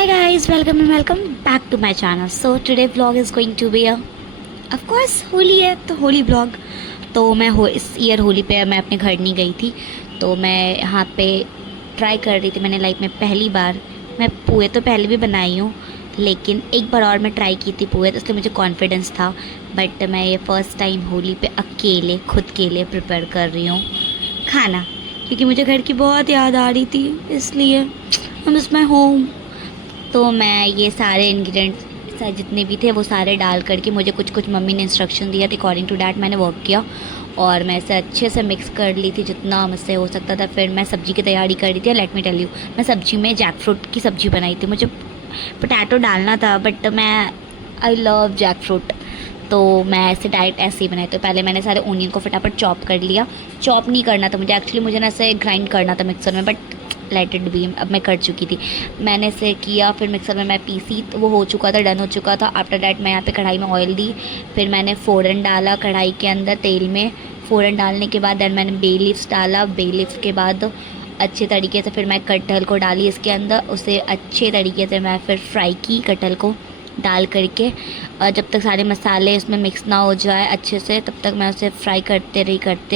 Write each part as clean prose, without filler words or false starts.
Hi guys, welcome and welcome back to my channel. So today vlog is going to be of course Holi है तो Holi vlog। तो मैं इस year Holi पे मैं अपने घर नहीं गई थी, तो मैं यहाँ पे ट्राई कर रही थी। मैंने लाइफ में पहली बार, मैं पुए तो पहले भी बनाई हूँ लेकिन एक बार और मैं ट्राई की थी पुए, तो इसलिए मुझे कॉन्फिडेंस था। बट मैं ये फ़र्स्ट टाइम होली पे अकेले खुद के लिए प्रिपेयर कर रही हूँ खाना, क्योंकि मुझे घर की बहुत याद आ रही थी, इसलिए आई मिस माई होम। तो मैं ये सारे इंग्रेडिएंट्स जितने भी थे वो सारे डाल करके, मुझे कुछ कुछ मम्मी ने इंस्ट्रक्शन दिया था, अकॉर्डिंग टू डैट मैंने वर्क किया और मैं इसे अच्छे से मिक्स कर ली थी जितना मुझसे हो सकता था। फिर मैं सब्ज़ी की तैयारी कर रही थी। लेट मी टेल यू, मैं सब्ज़ी में जैक फ्रूट की सब्ज़ी बनाई थी। मुझे पोटैटो डालना था बट मैं आई लव जैक फ्रूट, तो मैं ऐसे डायरेक्ट ऐसे ही बनाई। तो पहले मैंने सारे ओनियन को फटाफट चॉप कर लिया। चॉप नहीं करना था मुझे एक्चुअली, मुझे ना ऐसे ग्राइंड करना था मिक्सर में, बट लेट इट बी, अब मैं कर चुकी थी। मैंने इसे किया, फिर मिक्सर में मैं पीसी, तो वो हो चुका था, डन हो चुका था। आफ्टर डैट मैं यहाँ पे कढ़ाई में ऑयल दी, फिर मैंने फ़ोरन डाला कढ़ाई के अंदर तेल में। फ़ोरन डालने के बाद देन मैंने बे लीव्स डाला। बे लीव्स के बाद अच्छे तरीके से फिर मैं कटहल को डाली इसके अंदर, उसे अच्छे तरीके से मैं फिर फ्राई की कटहल को डाल करके। जब तक सारे मसाले इसमें मिक्स ना हो जाए अच्छे से, तब तक मैं उसे फ्राई करते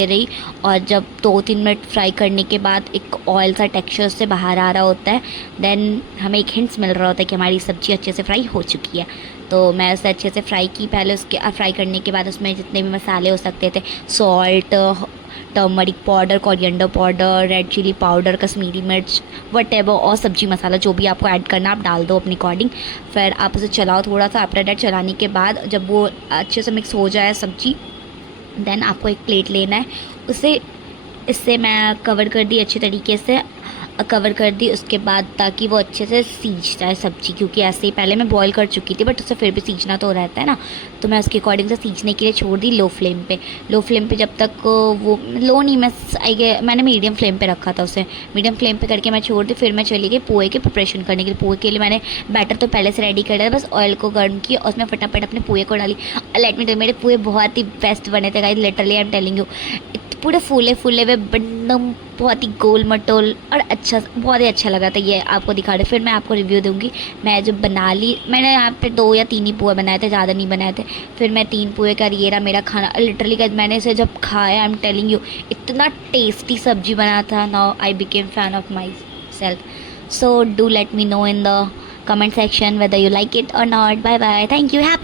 रही। और जब 2-3 मिनट फ्राई करने के बाद एक ऑयल सा टेक्सचर से बाहर आ रहा होता है, देन हमें एक हिंट्स मिल रहा होता है कि हमारी सब्ज़ी अच्छे से फ्राई हो चुकी है। तो मैं उसे अच्छे से फ्राई की। पहले उसके फ्राई करने के बाद उसमें जितने भी मसाले हो सकते थे, salt, turmeric powder, coriander powder, red chilli powder, Kashmiri मिर्च, वटेवर, और सब्जी मसाला जो भी आपको ऐड करना आप डाल दो अपने अकॉर्डिंग। फिर आप उसे चलाओ थोड़ा सा। आफ्टर डैट चलाने के बाद जब वो अच्छे से मिक्स हो जाए सब्जी, देन आपको एक प्लेट लेना है, उसे इससे मैं कवर कर दी अच्छे तरीके से, कवर कर दी उसके बाद, ताकि वो अच्छे से सीज जाए सब्ज़ी, क्योंकि ऐसे ही पहले मैं बॉईल कर चुकी थी बट उससे फिर भी सीजना तो रहता है ना। तो मैं उसके अकॉर्डिंग से सीजने के लिए छोड़ दी लो फ्लेम पे। लो फ्लेम पे जब तक वो लो नहीं, मैंने मीडियम फ्लेम पे रखा था उसे। मीडियम फ्लेम पे करके मैं छोड़ दी। फिर मैं चली गई पोहे के प्रिपरेशन करने के लिए। पोहे के लिए मैंने बैटर तो पहले से रेडी कर दिया, बस ऑयल को गर्म किया और उसमें फटाफट अपने पोहे को डाली। लेट मी टेल, मेरे पोहे बहुत ही बेस्ट बने थे guys, literally I am telling you. पूरे फूले फूले हुए एकदम, बहुत ही गोल मटोल और अच्छा, बहुत ही अच्छा लगा था। ये आपको दिखा रहे, फिर मैं आपको रिव्यू दूंगी। मैं जब बना ली, मैंने यहाँ पे 2 या 3 ही पोहे बनाए थे, ज़्यादा नहीं बनाए थे। फिर मैं 3 पोहे का ये रहा मेरा खाना। लिटरली गाइस, मैंने इसे जब खाया, आई एम टेलिंग यू, इतना टेस्टी सब्जी बना था। Now I became fan of my self. So do let me know in the comment section whether you like it or not. Bye bye, thank you, happy